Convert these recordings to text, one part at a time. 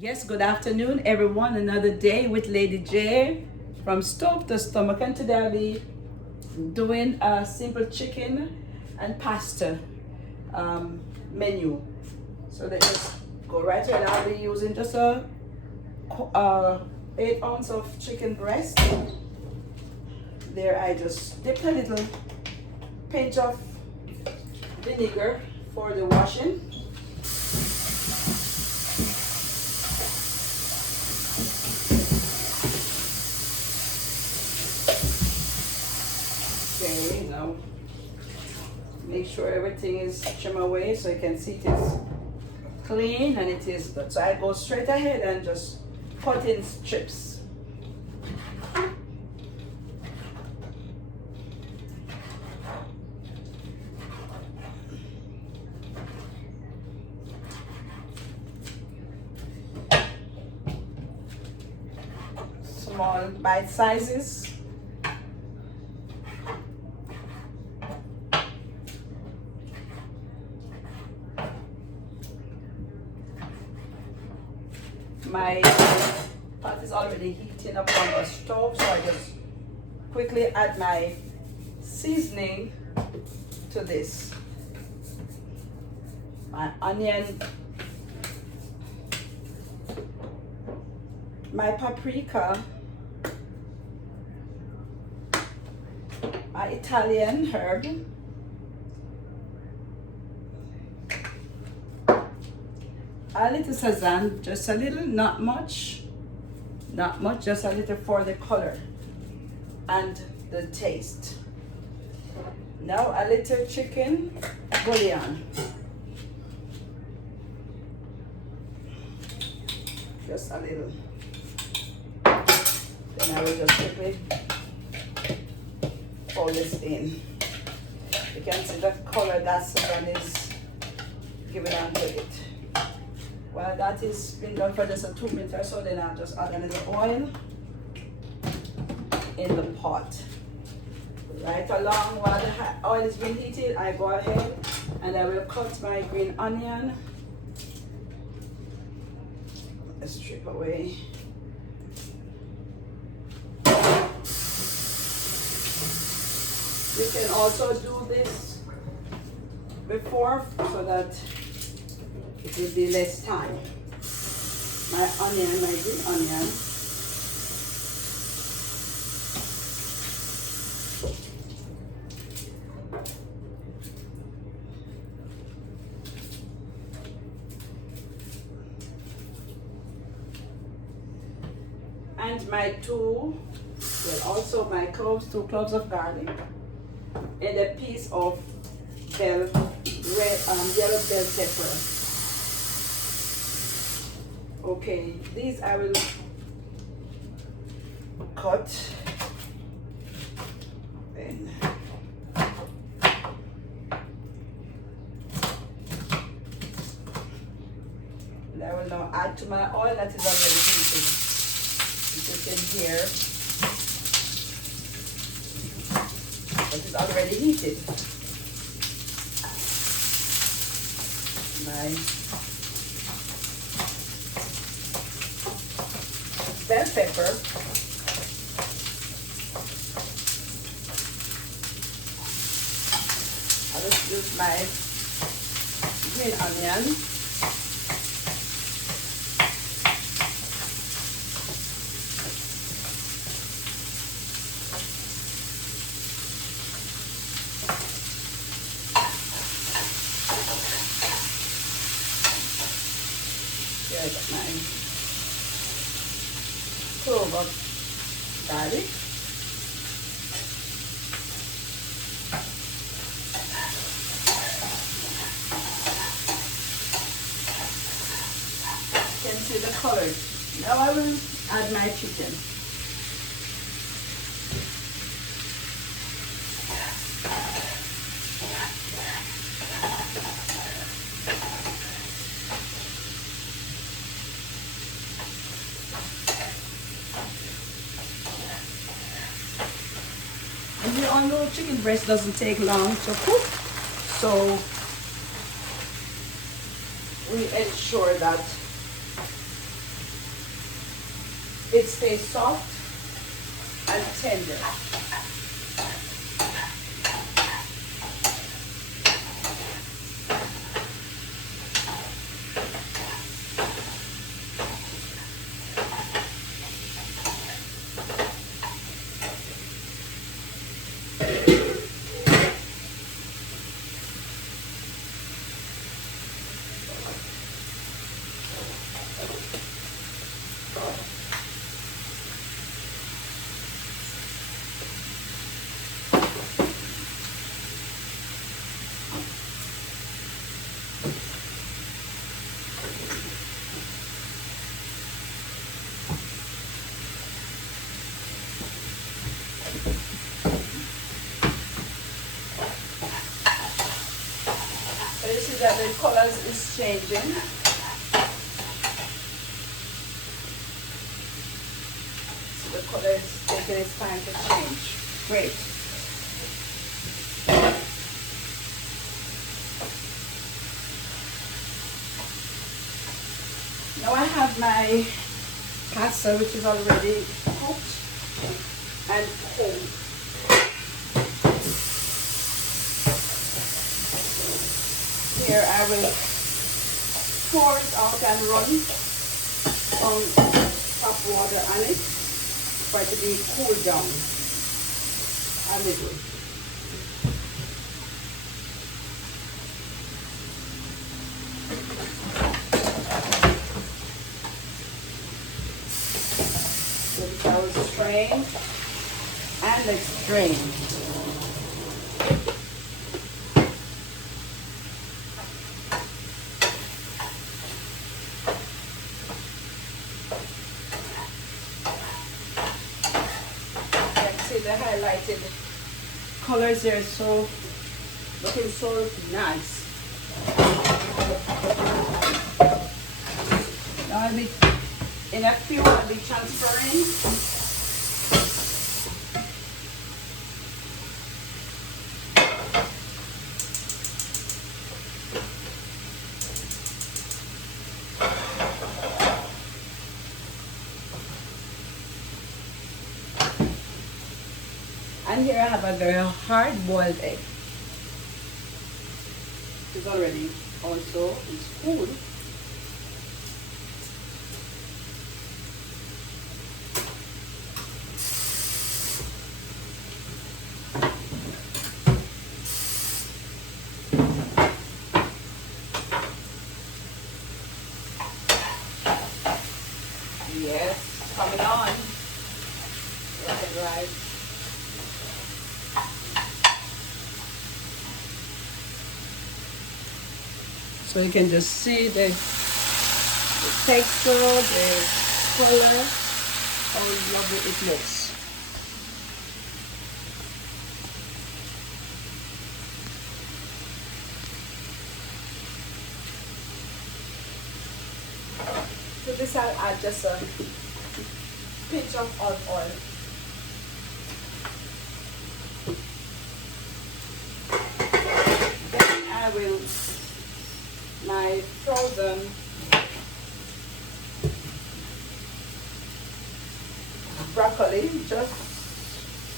Yes, good afternoon, everyone. Another day with Lady J from Stove to Stomach, and today I'll be doing a simple chicken and pasta menu. So let's just go right here. I'll be using just a 8 ounce of chicken breast. There, I just dipped a little pinch of vinegar for the washing. Okay, now make sure everything is trimmed away so you can see it is clean and it is good. So I go straight ahead and just cut in strips. Small bite sizes. My pot is already heating up on the stove, so I just quickly add my seasoning to this. My onion, my paprika, my Italian herb, a little sazan, just a little, not much, just a little for the color and the taste. Now a little chicken bouillon, just a little. Then I will just quickly fold this in. You can see the color that sazan is giving onto it. While that is been done for just a 2 minutes or so, then I'll just add a little oil in the pot. Right along while the oil is being heated, I go ahead and I will cut my green onion. Let's strip away. You can also do this before so that it will be less time. My onion, my green onion. And my also my cloves, 2 cloves of garlic, and a piece of yellow bell pepper. Okay, these I will cut and I will now add to my oil that is already heated. You can hear that is already heated. My bell pepper, I'll just use my green onion, here I got my clove of garlic. You can see the color. Now I will add my chicken. And we all know chicken breast doesn't take long to cook, so we ensure that it stays soft and tender. So you see that the colors is changing. So the color is taking its time to change. Great. Now I have my pasta, which is already cooked and cold. Here I will pour it out and run some tap water on it for it to be cooled down a little. So the towel is strained and it's drained. The highlighted colors are so looking so nice. Now I'll be in a few I'll be transferring. And here I have a very hard-boiled egg. It's already also it's cool. Yes, coming on. Right. So you can just see the texture, the color, how lovely it looks. So this I'll add just a pinch of olive oil. Then I will my frozen broccoli, just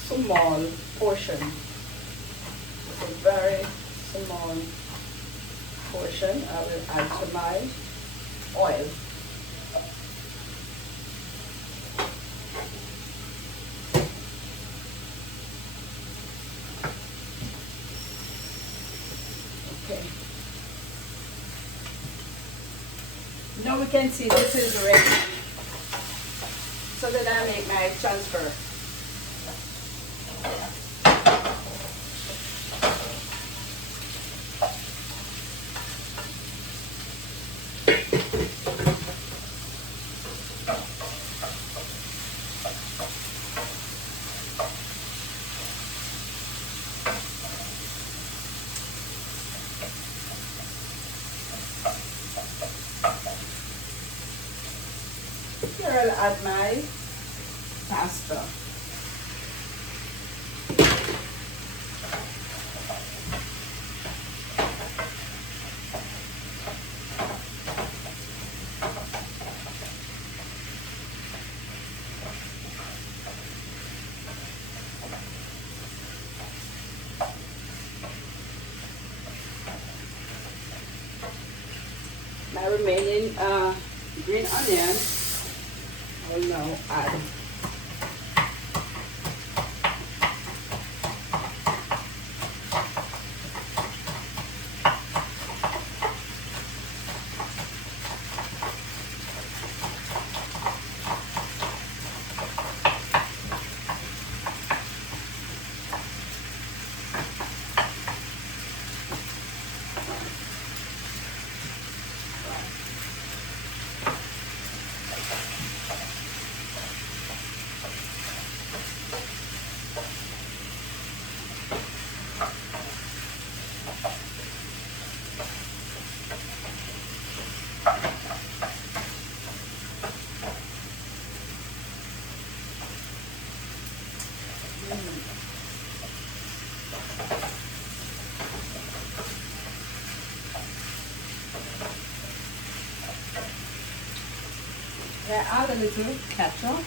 small portion, a very small portion I will add to my oil. Okay. Now we can see this is ready. So that I make my transfer. Here I'll add my pasta. My remaining green onion, I will now add. Yeah, add a little ketchup.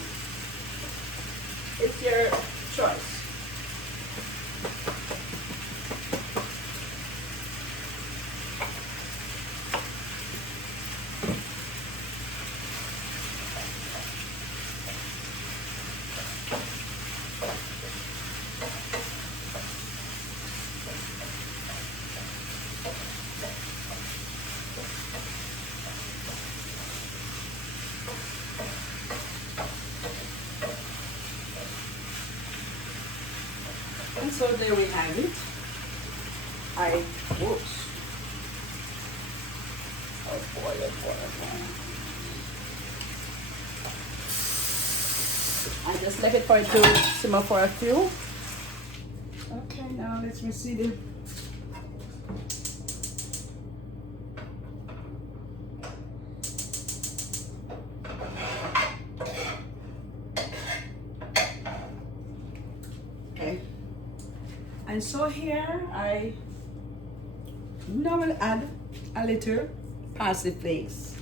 It's your choice. And so there we have it. Whoops. Oh boy, oh boy, oh boy. I just left it for it to simmer for a few. Okay, now let's see the okay. And so here I now will add a little parsley flakes.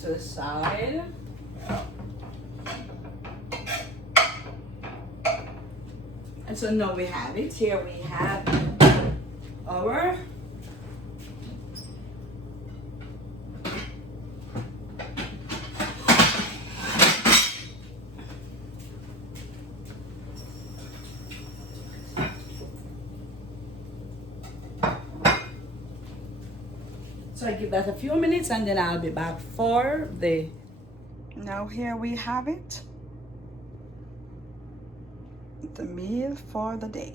To the side. And so now we have it. Here we have our so I give that a few minutes and then I'll be back for the. Now here we have it. The meal for the day.